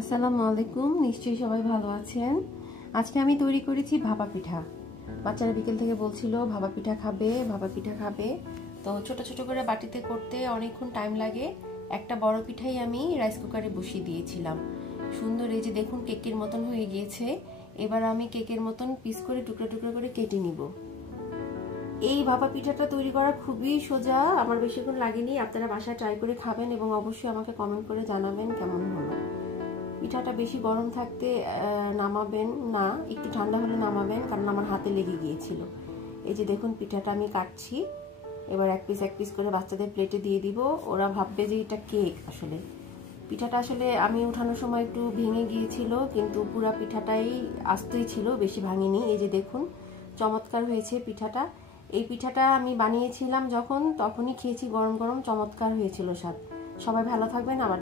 আসসালামু আলাইকুম, নিশ্চয়ই সবাই ভালো আছেন। আজকে আমি তৈরি করেছি ভাপা পিঠা। বাচ্চারা বিকেল থেকে বলছিল ভাপা পিঠা খাবে, ভাপা পিঠা খাবে। তো ছোট ছোট করে বাটিতে করতে অনেকক্ষণ টাইম লাগে। একটা বড় পিঠাই আমি রাইস কুকারে বসিয়ে দিয়েছিলাম। সুন্দর, এই যে দেখুন কেকের মতন হয়ে গিয়েছে। এবার আমি কেকের মতন পিস করে টুকরো টুকরো করে কেটে নিব। এই ভাপা পিঠাটা তৈরি করা খুবই সোজা, আমার বেশিক্ষণ লাগেনি। আপনারা বাসায় ট্রাই করে খাবেন এবং অবশ্যই আমাকে কমেন্ট করে জানাবেন কেমন হলো। পিঠাটা বেশি গরম থাকতে নামাবেন না, একটু ঠান্ডা হলে নামাবেন, কারণ আমার হাতে লেগে গিয়েছিল। এই যে দেখুন পিঠাটা আমি কাটছি। এবার এক পিস করে বাচ্চাদের প্লেটে দিয়ে দিব। ওরা ভাববে যে এটা কেক। আসলে পিঠাটা আসলে আমি উঠানোর সময় একটু ভেঙে গিয়েছিল, কিন্তু পুরা পিঠাটাই আস্তই ছিল, বেশি ভাঙেনি। এই যে দেখুন চমৎকার হয়েছে পিঠাটা। এই পিঠাটা আমি বানিয়েছিলাম তখনই খেয়েছি গরম গরম, চমৎকার হয়েছিল স্বাদ। সবাই ভালো থাকবেন। আবার